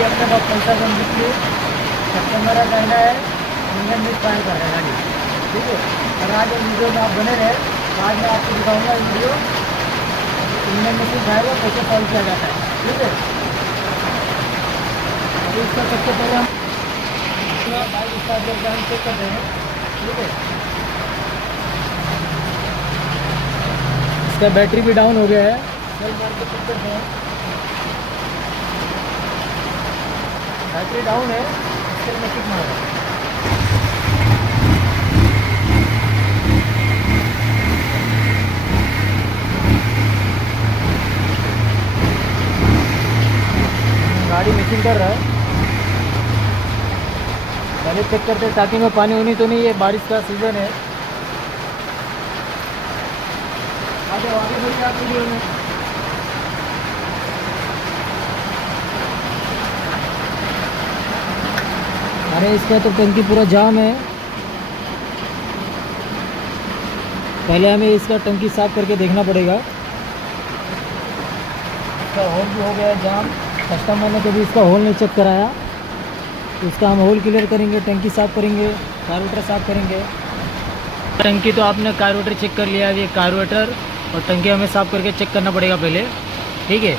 अभी अपने पास पैसा कम जितनी कस्टमर का कहना है इंजन में फायर कर रहा है गाड़ी, ठीक है। और आज वीडियो में आप बने रहे, आज मैं आपको दिखाऊंगा वीडियो इंजन में सिर्फ फायर कैसे सॉल्व किया जाता है, ठीक है। अभी इसका सबसे पहले हम बाइक स्टार्ट करके हम चेक करते हैं, ठीक है। इसका बैटरी भी डाउन हो गया है, सेल मार के चेक करते हैं। बैटरी डाउन है, इसके लिए मैं किक मार रहा हूँ। गाड़ी मिसिंग कर रहा है, पहले चेक करते हैं टाँकी में पानी होनी तो नहीं है, बारिश का सीज़न है। आगे बढ़िए आप वीडियो में। अरे इसका तो टंकी पूरा जाम है, पहले हमें इसका टंकी साफ करके देखना पड़ेगा। इसका होल भी हो गया जाम, कस्टमर ने कभी इसका होल नहीं चेक कराया, तो इसका हम होल क्लियर करेंगे, टंकी साफ़ करेंगे, कार्बोरेटर साफ़ करेंगे। टंकी तो आपने कार्बोरेटर चेक कर लिया, ये कार्बोरेटर और टंकी हमें साफ़ करके चेक करना पड़ेगा पहले, ठीक है।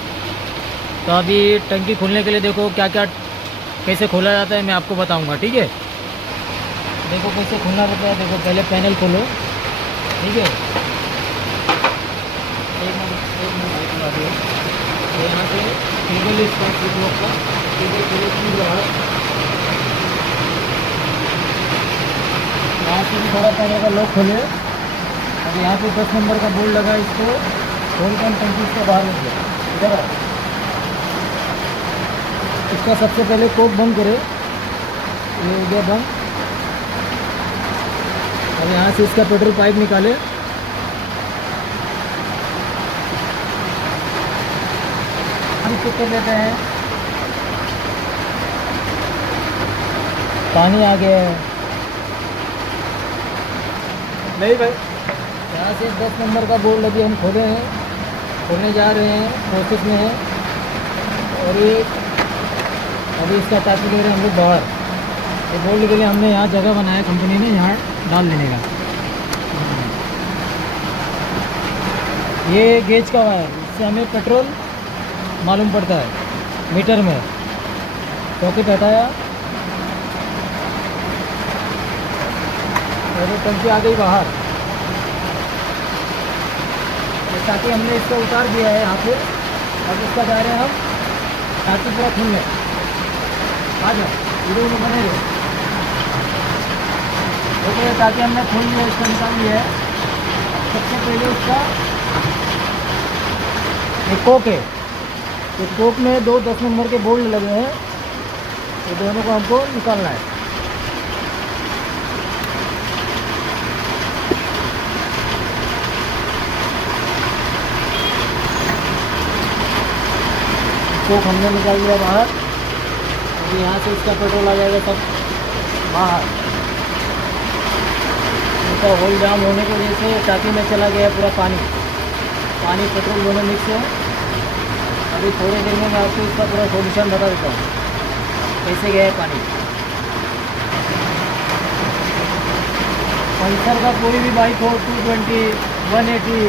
तो अभी टंकी खोलने के लिए देखो क्या क्या कैसे खोला जाता है मैं आपको बताऊंगा, ठीक है। देखो कैसे खोलना पड़ता है, देखो पहले पैनल खोलो, ठीक है। एक मिनट लगा दो, तो यहाँ से केबल इसका ब्लॉक का केबल खोलो बाहर, यहाँ से भी थोड़ा पैनल का लॉक खोले। अब यहाँ पे 10 नंबर का बोर्ड लगा, इसको खोल कर टंकी इसको बाहर निकले, इधर आओ। इसका सबसे पहले कोक बंद करें, ये हो गया बंद। अब यहाँ से इसका पेट्रोल पाइप निकाले, हम चेक कर लेते हैं। पानी आ गया है नहीं भाई। यहाँ से 10 नंबर का बोर्ड लगी, हम खोले हैं, खोलने जा रहे हैं, प्रोसेस में है। और ये अभी इसका टाकी ले रहे हैं हम लोग बाहर। ये बोर्ड के लिए हमने यहाँ जगह बनाया कंपनी ने, यहाँ डाल देने का। ये गेज का वायर, इससे हमें पेट्रोल मालूम पड़ता है मीटर में। सॉकेट हटाया और टंकी आ गई बाहर। टाकी हमने इसको उतार दिया है यहाँ पे। अब इसका जा रहे हैं हम टाकी पूरा खुलने। आ जाओ वीडियो में बने रहो। देखिए टाकी हमने खोल लिया, इसका निकाल लिया है। सबसे पहले उसका एक कोक है, तो कोक में 2 10 नंबर के बोल्ट लगे हैं, तो दोनों को हमको निकालना है। कोक हमने निकाल लिया बाहर। अभी यहाँ से इसका पेट्रोल आ जाएगा सब बाहर। इसका होल जाम होने की वजह से टाकी में चला गया पूरा पानी पेट्रोल दोनों मिक्स है। अभी थोड़ी देर में मैं आपको इसका पूरा सॉल्यूशन बता देता हूँ कैसे गया है पानी। पल्सर का कोई भी बाइक हो, 220, 180,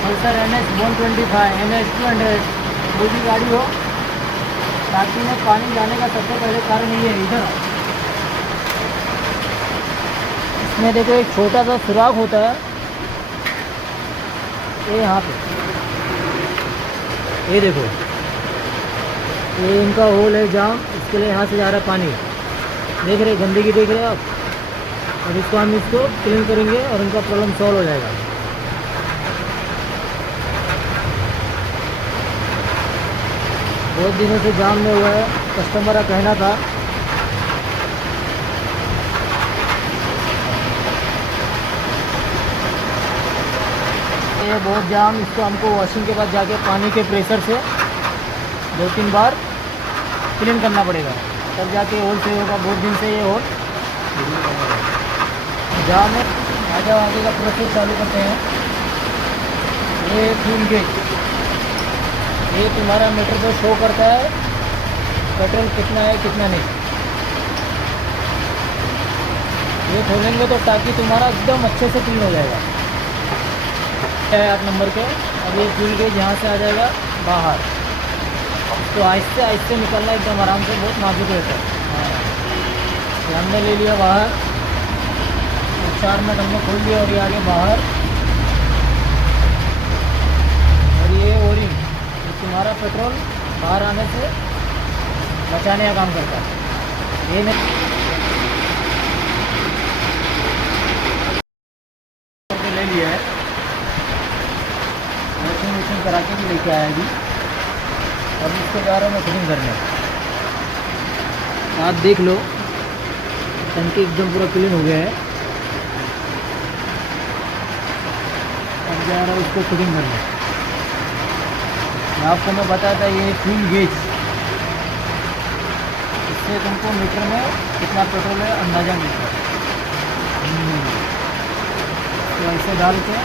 पल्सर NS 125, NS 200, कोई भी गाड़ी हो, टाकी में पानी जाने का सबसे पहले कारण ये है। इधर इसमें देखो एक छोटा सा सुराख होता है, ये यहाँ पे, ये देखो ये इनका होल है जाम, इसके लिए यहाँ से जा रहा है पानी। देख रहे गंदगी देख रहे हैं आप। अब इसको हम इसको क्लीन करेंगे और इनका प्रॉब्लम सॉल्व हो जाएगा। बहुत दिनों से जाम में हुआ है, कस्टमर का कहना था। ये बहुत जाम, इसको हमको वॉशिंग के बाद जाके पानी के प्रेशर से 2-3 बार क्लीन करना पड़ेगा, तब जाके होल सही होगा। बहुत दिन से ये होल जाम है। आगे का प्रोसेस चालू करते हैं। ये फ्यूल गेज, ये तुम्हारा मीटर पे शो करता है पेट्रोल कितना है कितना नहीं। ये खोलेंगे तो टाकी तुम्हारा एकदम अच्छे से क्लीन हो जाएगा। 8 नंबर के। अब ये फ्यूल गेज यहाँ से आ जाएगा बाहर, तो आहिस्ते आहिस्ते निकलना एकदम आराम से, बहुत नाजुक रहता है। हाँ, ये हमने ले लिया बाहर, 4 नट हमने खोल दिया और ये आगे बाहर। और ये ओरिंग, ये तुम्हारा पेट्रोल बाहर आने से बचाने का काम करता है। ये नहीं ले लिया है, वैक्सीनेशन करा के भी लेके आया अभी, और इसके जा रहा हूँ मैं फिटिंग करने। आप देख लो टंकी एकदम पूरा क्लीन हो गया है। अब जा रहा हूँ इसको फिटिंग करने। आपको मैं बताया था ये फ्यूल गेज, इससे तुमको मीटर में कितना पेट्रोल है अंदाज़ा मिलता है। तो ऐसे डाल के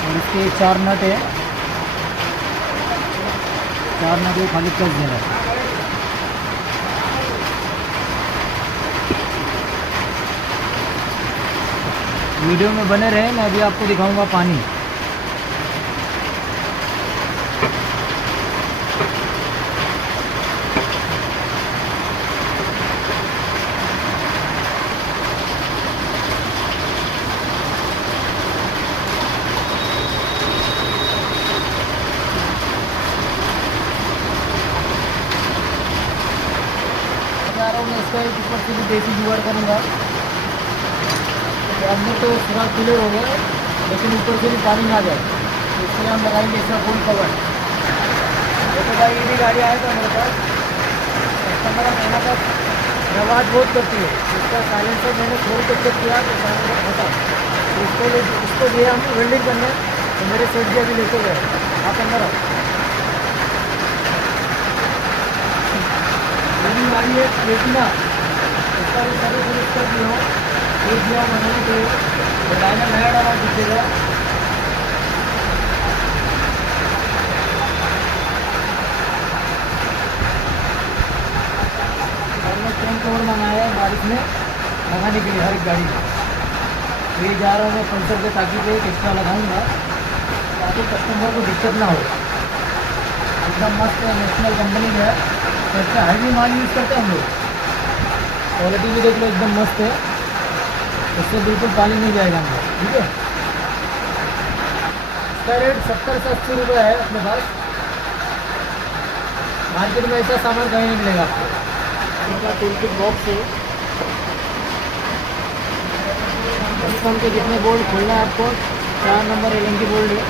और इसके 4 नट है, 4 नट को खाली कस देना है। वीडियो में बने रहे, मैं अभी आपको दिखाऊंगा पानी। जा रहा हूँ मैं इसका एक ऊपर से भी देसी जुगाड़ करूँगा। तो अंदर तो पूरा क्लियर हो गया, लेकिन ऊपर से भी पानी ना जाए, तो इसलिए हम लगाएंगे इसका फुल कवर। तो भाई ये भी गाड़ी आया था मेरे पास, कस्टमर कहना था आवाज़ बहुत करती है, इसका साइलेंसर मैंने खोल कर चेक किया तो साइलेंसर खत्म। तो इसको दिया हम वेल्डिंग करने, तो मेरे सेठ जी अभी लेके गए। आप अंदर आओ। मेरी गाड़ी है प्लेटिना, इसका भी सर्विस कर दी हो, एक दिया बनाने के लिए लाइनर नया डाला दीजिएगा। और मैं चेन कवर मंगाया है बारिश में लगाने के लिए हर एक गाड़ी में। ये जा रहा हूँ मैं पल्सर के ताकि पे एक एक्स्ट्रा लगाऊंगा, ताकि कस्टमर को दिक्कत ना हो। एकदम मस्त है, नेशनल कंपनी का है, तो इसका हैवी माल यूज़ करते हैं हम लोग। क्वालिटी भी देख लो एकदम मस्त है, इससे बिल्कुल पानी नहीं जाएगा अंदर। ठीक है, इसका रेट 70 से 80 रुपये है अपने पास। मार्केट में ऐसा सामान कहीं नहीं मिलेगा आपको। इनका टूल किट बॉक्स है, सिस्टम के जितने बोल्ट खोलना है आपको, 4 नंबर एलएनटी बोल्ट है,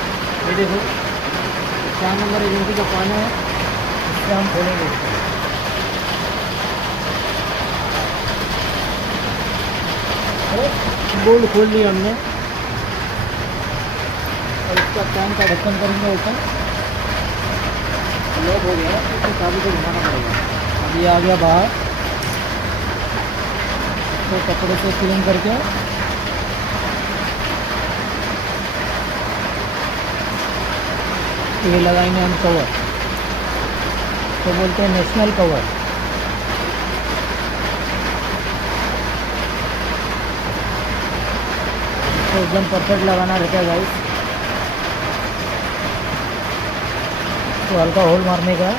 ये देखो 4 नंबर एलएनटी का पाना है, इससे हम खोलेंगे। बोल्ट खोल लिया हमने, और इसका टैंक का ढक्कन करेंगे ओपन। लॉक हो गया, इसको चाबी को घुमाना पड़ेगा। अब ये आ गया बाहर, इसको कपड़े से क्लीन करके ये लगाएंगे हम कवर, तो बोलते हैं नेशनल कवर। तो एकदम परफेक्ट लगाना रहता है गाइस, तो हल्का होल मारने का,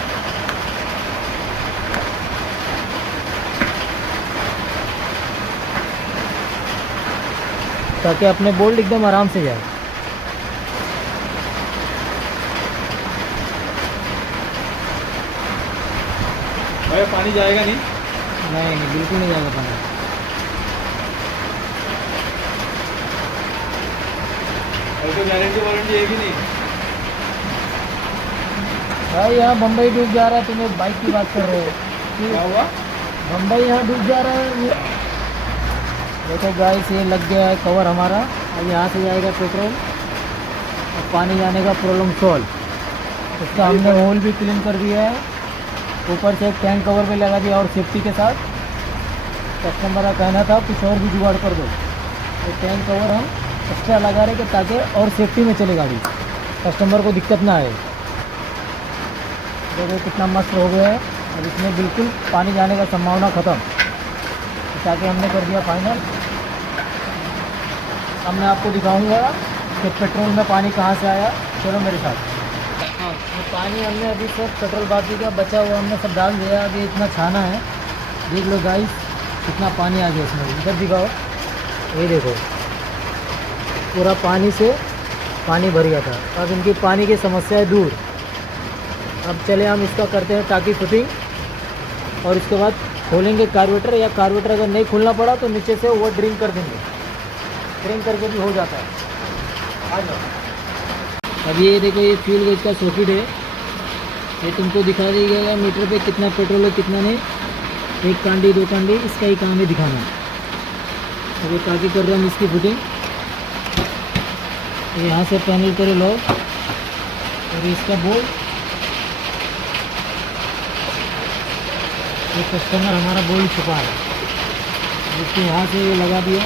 ताकि अपने बोल्ट एकदम आराम से जाए। भाई पानी जाएगा नहीं? नहीं, बिल्कुल नहीं जाएगा पानी। और तो गारंटी वारंटी है कि नहीं? भाई यहाँ बम्बई डूब जा रहा है, तुम एक बाइक की बात कर रहे हो? क्या हुआ? बम्बई यहाँ डूब जा रहा है। देखो गाइस, ये लग गया है कवर हमारा। अब यहाँ से जाएगा पेट्रोल और पानी जाने का प्रॉब्लम सॉल्व। इसका हमने होल भी क्लीन कर दिया है, ऊपर से एक टैंक कवर भी लगा दिया और सेफ्टी के साथ। कस्टमर का कहना था कुछ और भी जुगाड़ कर दो, तो टैंक कवर हम एक्स्ट्रा लगा रहे कि ताकि और सेफ्टी में चले गाड़ी। कस्टमर को दिक्कत ना आए। देखो कितना मस्त हो गया है। और इसमें बिल्कुल पानी जाने का संभावना ख़त्म। ताकि हमने कर दिया फाइनल। अब मैं आपको दिखाऊंगा कि पेट्रोल में पानी कहाँ से आया। चलो मेरे साथ। हाँ, ये पानी हमने अभी सब पेट्रोल बाकी का बचा हुआ हमने सब डाल दिया। अभी इतना छाना है, देख लो गाइस कितना पानी आ गया इसमें। इधर दिखाओ, ये देखो पूरा पानी से पानी भर गया था। अब इनकी पानी की समस्या है दूर। अब चले हम इसका करते हैं टाकी फिटिंग और इसके बाद खोलेंगे कार्बोरेटर, या कार्बोरेटर अगर नहीं खोलना पड़ा तो नीचे से ओवर ड्रिंक कर देंगे। ड्रिंक करके भी हो जाता है। आ जाओ। अब ये देखो, ये फ्यूल गेज का सॉकेट है। ये तुमको दिखा देगा मीटर पे कितना पेट्रोल है कितना नहीं। एक कांडी दो कांडी इसका ही काम है दिखाना। अब ये टाकी कर रहे हैं हम इसकी फिटिंग। यहाँ से पैनल करे लॉक और इसका बोल्ट। ये कस्टमर हमारा बोल्ट छुपा है, जिसको यहाँ से ये लगा दिया।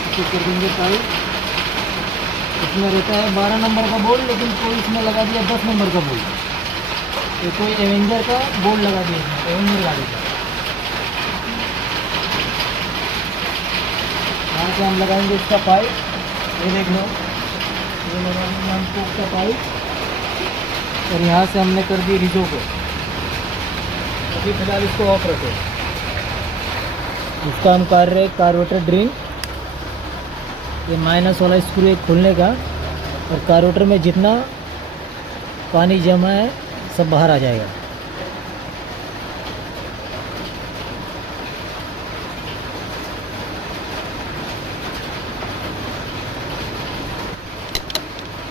इसको कर देंगे टाइट। इसमें रहता है 12 नंबर का बोल्ट, लेकिन कोई इसमें लगा दिया 10 नंबर का बोल्ट। तो कोई एवेंजर का बोल्ट लगा दिया इसमें, एवेंजर गाड़ी का। यहाँ से हम लगाएंगे इसका पाइप। ये देख लो, ये लगा देंगे हम कोक का पाइप। और यहाँ से हमने कर दी रिजो को। अभी फिलहाल इसको ऑफ रखो। इसका हम कर रहे हैं कार्बोरेटर ड्रिंक। ये माइनस वाला स्क्रू है खोलने का, और कार्बोरेटर में जितना पानी जमा है सब बाहर आ जाएगा।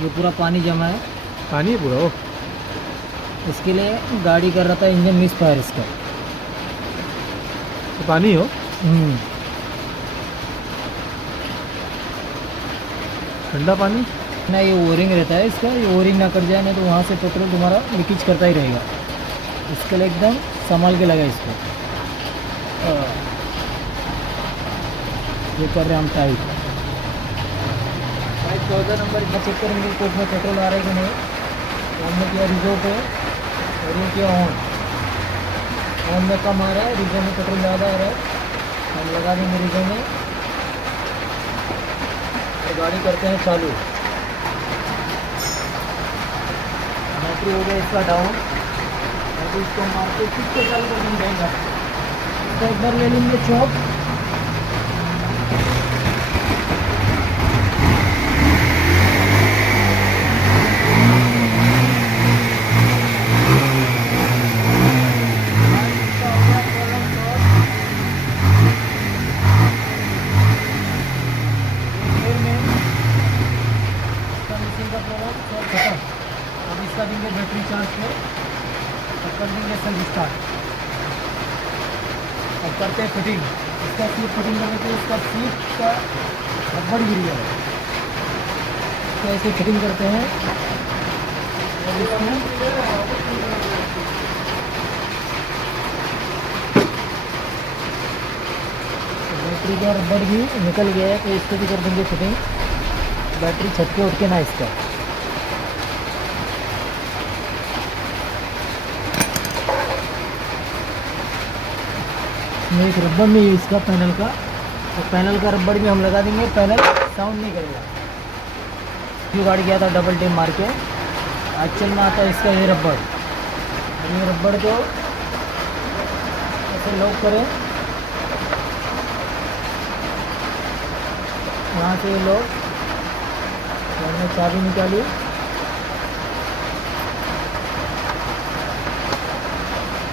ये पूरा पानी जमा है, पानी पूरा हो। इसके लिए गाड़ी कर रहा था इंजन मिस फायर इसका। तो पानी हो ठंडा पानी ना। ये ओरिंग रहता है इसका, ये ओरिंग ना कट जाए, नहीं तो वहाँ से पेट्रोल तुम्हारा लीकेज करता ही रहेगा। इसके लिए एकदम संभाल के लगा इसको। ये कर रहे हैं हम टाइट। 14 नंबर का चेक करेंगे कोच में पेट्रोल आ रहा है कि नहीं। तो हमने किया रिजो पे और ये किया ऑन में कम आ रहा है, रिजो में पेट्रोल ज़्यादा आ रहा है। हम लगा देंगे रिजो में और गाड़ी करते हैं चालू। बैटरी हो गया इसका डाउन। अभी इसको मारते फिर से चालू करने जाएगा। तो एक बार ले लेंगे चौक। अब इसका देंगे बैटरी चार्ज पे और कर देंगे सेल्फ स्टार्ट। अब करते हैं फिटिंग। इसका सीट फिटिंग करने के इसका सीट का रबड़ गिर गया है, तो ऐसे फिटिंग करते हैं। और इसमें बैटरी का रबड़ भी निकल गया है, तो इसको भी कर देंगे फिटिंग। बैटरी छत के उठ के ना इसका। में एक रबड़ नहीं है इसका पैनल का, तो पैनल का रबड़ भी हम लगा देंगे। पैनल साउंड नहीं करेगा। जो गाड़ी गया था डबल टेप मार के, एक्चुअल में आता है इसका ये रबड़। ये रबड़ को ऐसे लॉक करें, यहाँ से लॉक। हमने चाबी निकाली,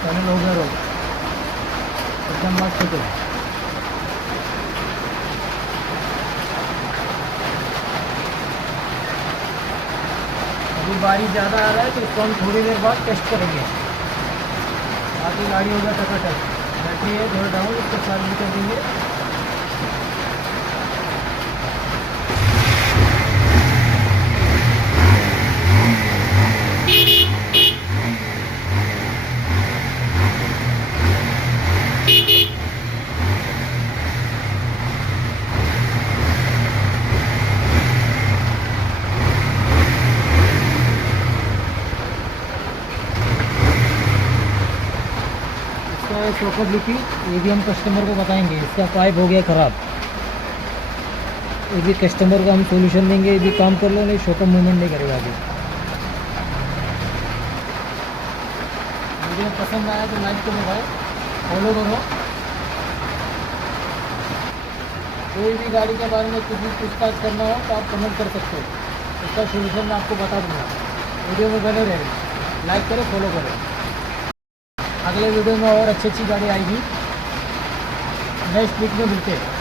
पैनल हो गया रोक, एकदम मस्त है। अभी बारिश ज़्यादा आ रहा है तो इसको हम थोड़ी देर बाद टेस्ट करेंगे। बाकी गाड़ी होगा टकाटक। बैटरी है थोड़ा डाउन, इसको चार्ज भी कर देंगे। शॉकअप लीकी, ये भी हम कस्टमर को बताएंगे। इसका पाइप हो गया ख़राब, ये भी कस्टमर को हम सॉल्यूशन देंगे। ये भी काम कर लो, नहीं शॉकअप मूवमेंट नहीं करेगा अभी। वीडियो पसंद आया तो लाइक करो भाई, फॉलो करो। कोई भी गाड़ी के बारे में कुछ भी पूछताछ करना हो तो आप कमेंट कर सकते हो, उसका सोल्यूशन मैं आपको बता दूँगा। वीडियो में बने रहे, लाइक करें, फॉलो करें। अगले वीडियो में और अच्छी अच्छी गाड़ी आएगी। नेक्स्ट वीक में मिलते हैं।